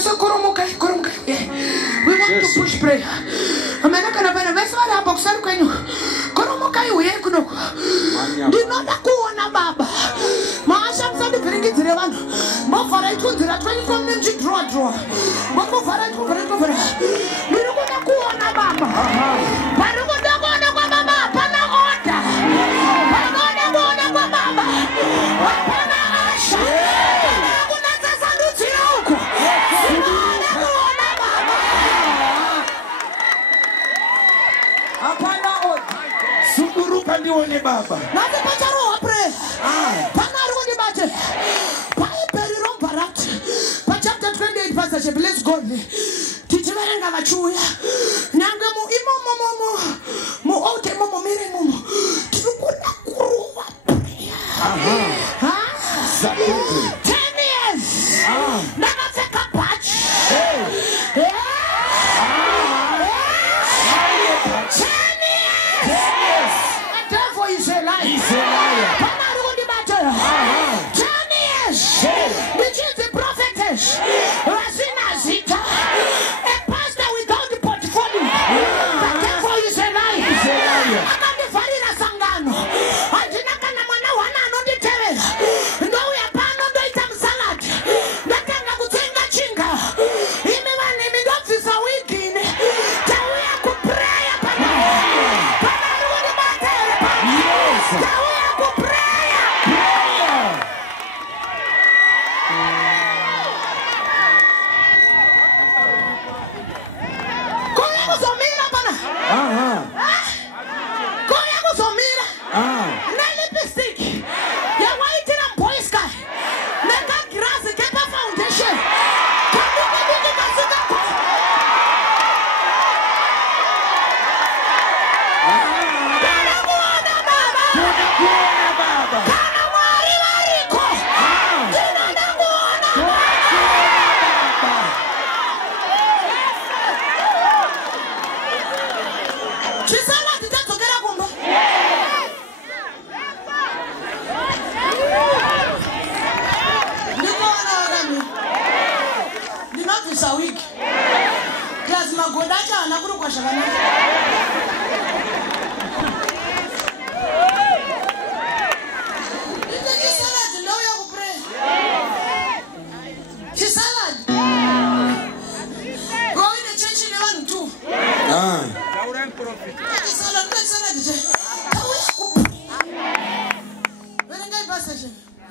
so koromoka. We want to push prayer. Amena kana bana meswala boxer kwenu. Koromoka uye kuno. Ndinoda kuona baba. Maasha msandi viringitire vanhu. Mafara itundira 24 minutes draw. Mafara itundira. Ndinoda kuona baba. Ndinoda kuona kwa baba pana order. Ndinoda kuona kwa baba. Pana asha. Kuna tsasandutsira uko. Ndinoda kuona baba. Apana order. Sunguruka ndione baba. Nati pacharo apre. Pana rundi bate. Chapter 28 verse, let's go. Titivarenga vachuya. Nanga mu imo mu ote mo mire mo. Tukuna kuruwa. 10 years. Never take a patch. 10 years. And therefore he's a liar. He's a liar. 10 years. Which is the prophetess. Rasina Zita. A pastor without the portfolio. But therefore he's a liar. He's a liar. Akandi farina sangano. Ajina kana mwana wana anondi tewe. Ndo uya pano ndo itam salad. Natanga kutenga chinga. Imi wani midofisa wikini. Tawia kupreya pana. Pana rudi matere pana. Tawia kupreya.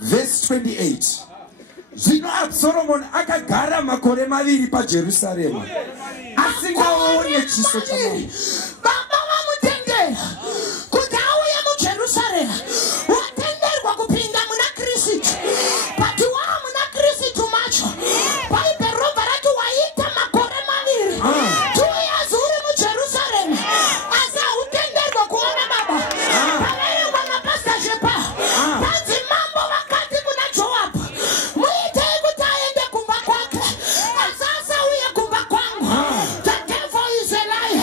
Verse 28. Zvino Solomon akagara makore maviri paJerusarema. Asingaone chiso chaMwari. Baba vamutendera kuti auye muJerusarema. Watenderwa kupinda muna Kristu. But muna Kristu macho. Baiberova rati waita makore maviri. 2 years uri muJerusarema. Asa utenderwa kuona baba. Paverengwa naPastor Shepa. Panzi mambo wakati kuna Joab. Muite kuti aende kumba kwake. Asasa uye kumba kwangu. The devil is a liar.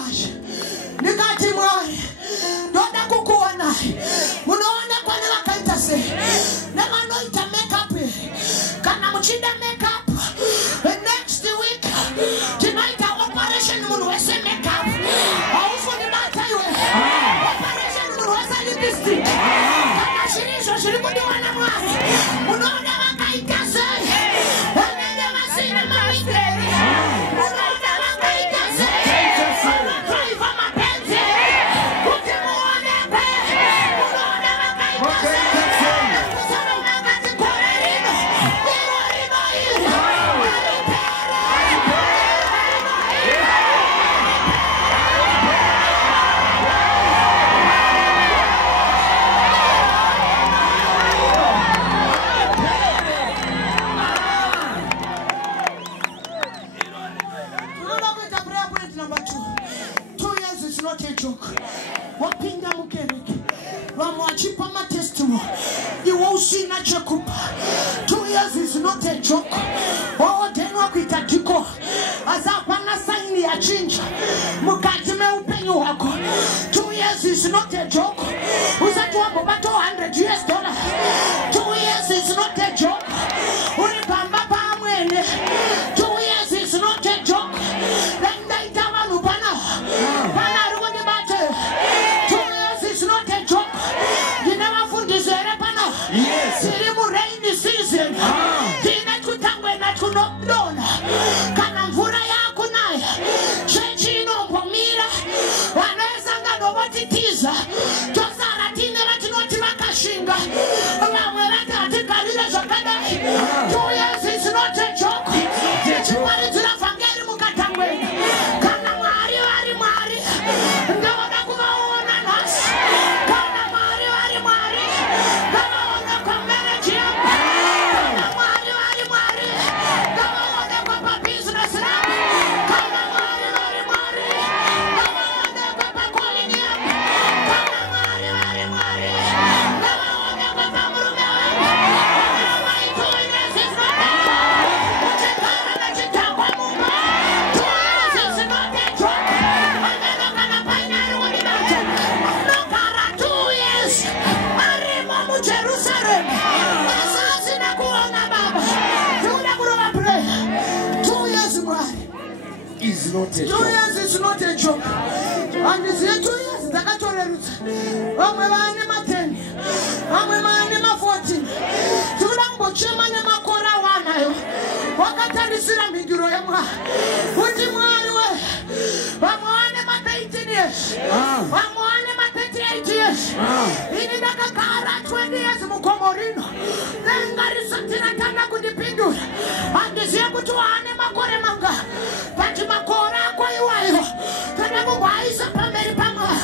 maji nikati mwari ndoda kukuona munoona kwani wakaita se nevanoita makeup kana muchida makeup next week tonight operation munhu wese makeup haufuni bata iwe operation munhu wese lipstick kana shirizvo zviri kudiwana mwari munoona wakaita se vanenge vasina mawinderi munoona wakaita se vanodriva mapenzi kuti muonekwe munoona wakaita se kusana unangati gore rino iro rino iri Number 2 years is not a joke. Wapinda mukereke wamwachipa matestimony iwosina chekupa. 2 years is not a joke. Waodenwa kuita tiko azapana saini ya chinja mukati meupenyu wako. 2 years is not a joke. Uzatuwa bobato $100. 2 years is not a joke. Unipamba pa mwene. 2 years is not a joke. Kana mvura yako naye chechi inombomira vanawezanga novotitiza tosara tine vatinoti vakashinga vamwe vatatigarire zvakadai. 2 years is not a joke. tichimaridzira vhangeri mukatangwena kana mwari vari mwari ndinoda kuvaona nhasi. Kana mwari vari mwari ngavaona kwamereji yangu. Kana mwari vari mwari ngavaona kwapabusiness rangu. Kana mwari vari mwari ngavaona kwapakolini yangu. Kana mwari vari mwari ngavaona kwapamurume wangu. This is not a joke. Uchigara nachitangwa mumba. 2 years is not a joke. Ameno kana painari unibata. Anogara 2 years arimo muJerusalem. Asasi na kuona baba. Tuda kurova prayer. 2 years mwari is not a 2 joke. years is not a joke. And this 2 years dzakatorerutsa. Vamwe vane ma10, vamwe vane ma14. Tinoda kumbochema nemakore awanayo. Wakatarisira mhinduro yamwari. Kuti mwari we vamwe vane ma18 years, vamwe vane ma38 years. Ini ndakagara 20 years mugomo rino. Denga risati ratanga kundipindura. Handizive kuti waane makore manga. Pati makore ako iwayo kana kumboaisa pamberi pamwari.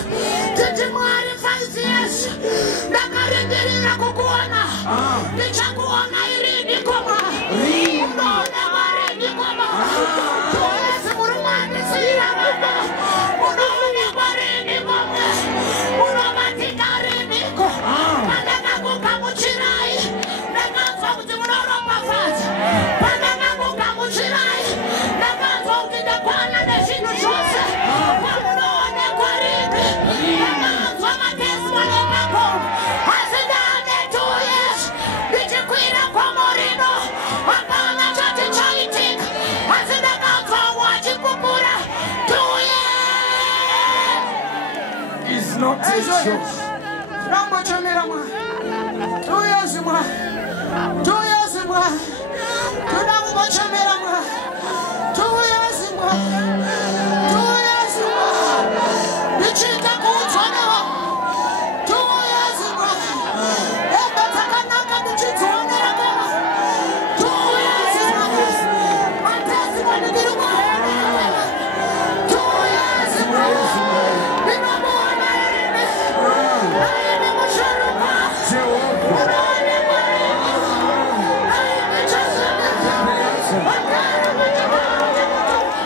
Titi mwari 5 years ndakarindirira kukuona. Ndichakuona irini koma. Unoona marini koma. 2 years muri mwandisira vana. Unoona marini koma. Unovatika riniko. Pandakakugamuchirai ndakanzwa kuti munoropafadza. Pandakakugamuchirai ndakanzwa kuti ndakwana nezvinhu zvose. Pamunoonekwa rini ndakanzwa matestimony emakomo. Asi ndaane 2 years ndichikwira kwamorino. Hapana chati chaitika. Asi ndakanzwa wachipupura 2 years. Is not a joke. Rambochomera mwa 2 years mwa 2 years mwa toda kumbochomera mwa 2 years mwa 2 years mwa ndichita kuudzwa 2 years mwa ega dzakanaka ndichidzionera koma 2 years mwa matestimony ndiri kuhera 2 years mwa ndinomuona irini aine musharuka unoone marini aine chasana agara muchikoro chekutuka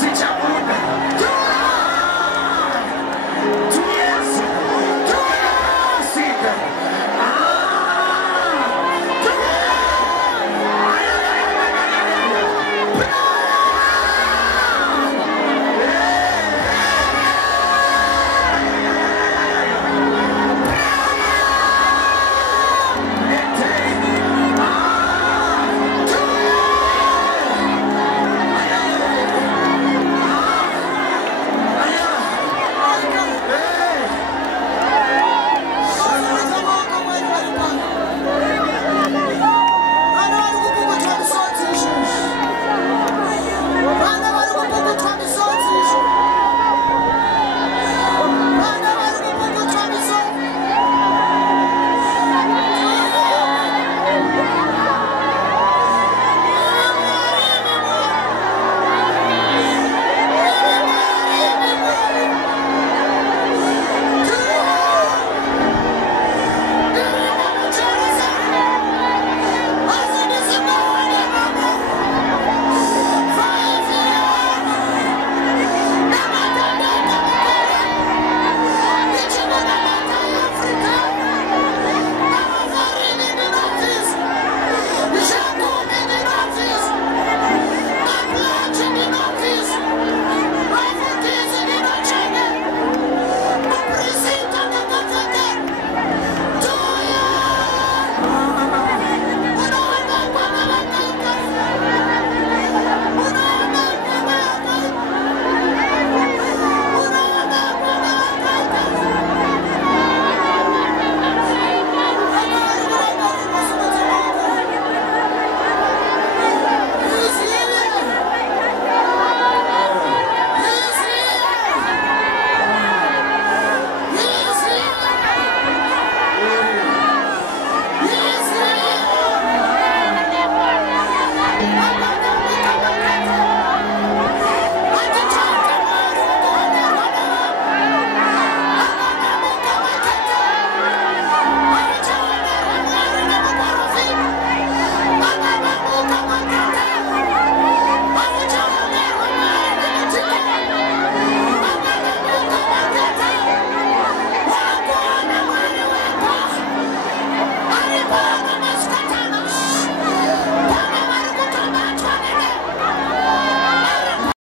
Sit down.